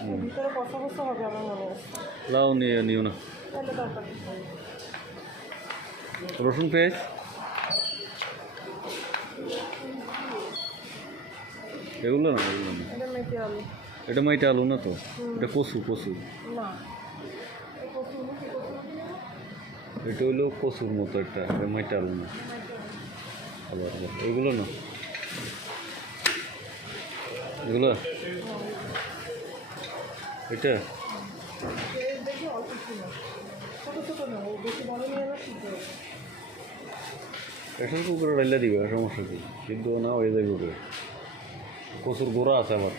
বছর বছর হবে আমার মনে হচ্ছে লাউ নিয়ে নিও না। রসুন পেঁয়াজ। এগুলো না এগুলো না। এটা মাইটা আলু। না তো? এটা কচু কচু। এটা হইল কচুর মতো একটা এটা মাইটা আলু না। আবার এগুলো? না এগুলো এটা? এই দেখি অল্প ছিল ছোটো ছোটো না ও বেশি বড় নিয়ে এবার সিদ্ধ হয়েছে প্রেশার কুকারে ডাইলা দিবে সমস্যা কি? কিন্তু না হয়ে যাবে ওরে কচুর গোড়া আছে আবার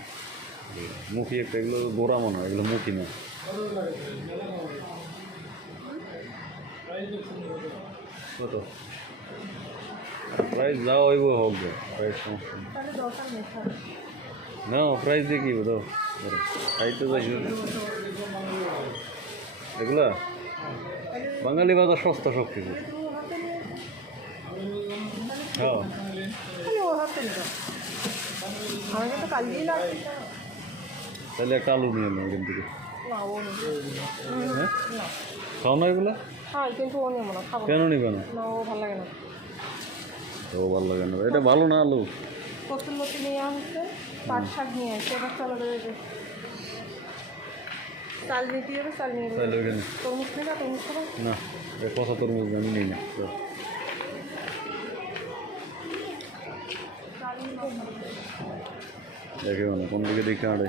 মুখি একটা, এগুলো গোড়া মনে হয়, এগুলো মুখি না। কত? প্রাইস যাও হইব হোক প্রাইস সমস্যা না প্রাইস দিয়ে কি দাও খাইতে যাইছো এগুলা? বাঙালি বাজার সস্তা সব কিছু। হ্যাঁ। তো তাহলে একটা আলু নিয়ে নেব এখান থেকে। হ্যাঁ? খাও না এগুলা। কেন নিবে না? ও, ভালো লাগে না। এটা ভালো না আলু? নিয়ে আসছে পাট শাক নিয়ে আসছে এবার চলো বেরোবে চাল নিতে হবে চাল নিয়ে তরমুজ নেবে তরমুজ খাবে? না কষা তরমুজ আমি নিই না। দেখে না কোন দিকে দেখে আড়ে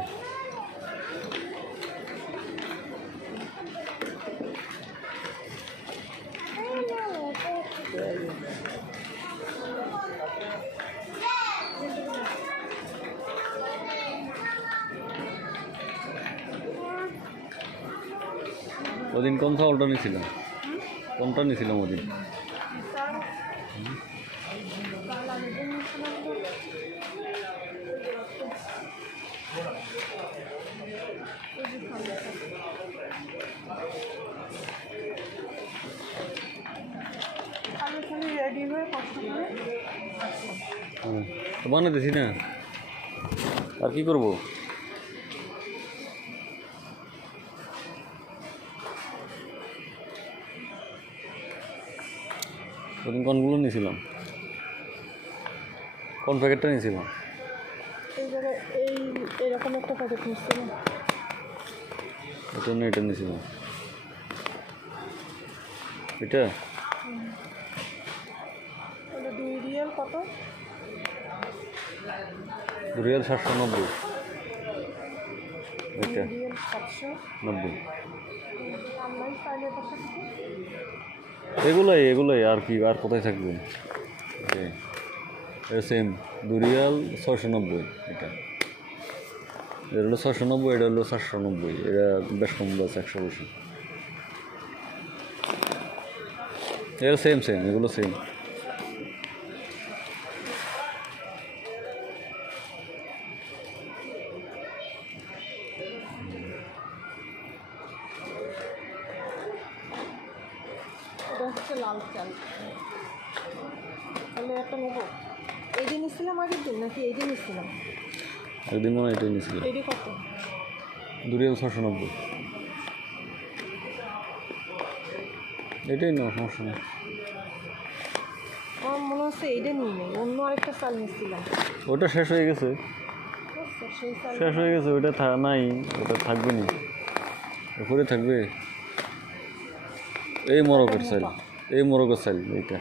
ওদিন কোন চাউলটা নিয়েছিলাম কোনটা নিয়েছিলাম ওদিন? বানাতেছি না। আর কি করব? ওদিন কোনগুলো নিয়েছিলাম। কোন প্যাকেটটা নিয়েছিলাম? এই এরকম একটা প্যাকেট নিচ্ছিল এটা না এটা নিয়েছিলাম। এটা? দুই রিয়েল কত? রিয়াল সাতশো নব্বই। দুই এটা? নব্বই। এগুলোই, এগুলাই আর কি, আর কোথায় থাকবেন? সেম দুরিয়াল ছশো নব্বই, এটা। এটা হলো ছশো নব্বই, এটা হলো সাতশো নব্বই, এটা বেশ কম আছে একশো বেশি এটা সেম সেম এগুলো সেম এটা হচ্ছে লাল চাল। তাহলে একটা নেব। এই দিন নিচ্ছিলাম আগের দিন নাকি এই দিন নিচ্ছিলাম একদিন মনে এটাই নিয়েছিল এটি কত? দু ছশো নব্বই এটাই না সমস্যা নেই। আমার মনে হচ্ছে এইটা নিয়ে নেই অন্য আরেকটা চাল নিচ্ছিলাম ওটা শেষ হয়ে গেছে। সেই চাল শেষ হয়ে গেছে ওটা থা- নাই ওটা থাকবে না উপরে থাকবে? এই মরকের সাইল এই মরকের সাইল এইটা।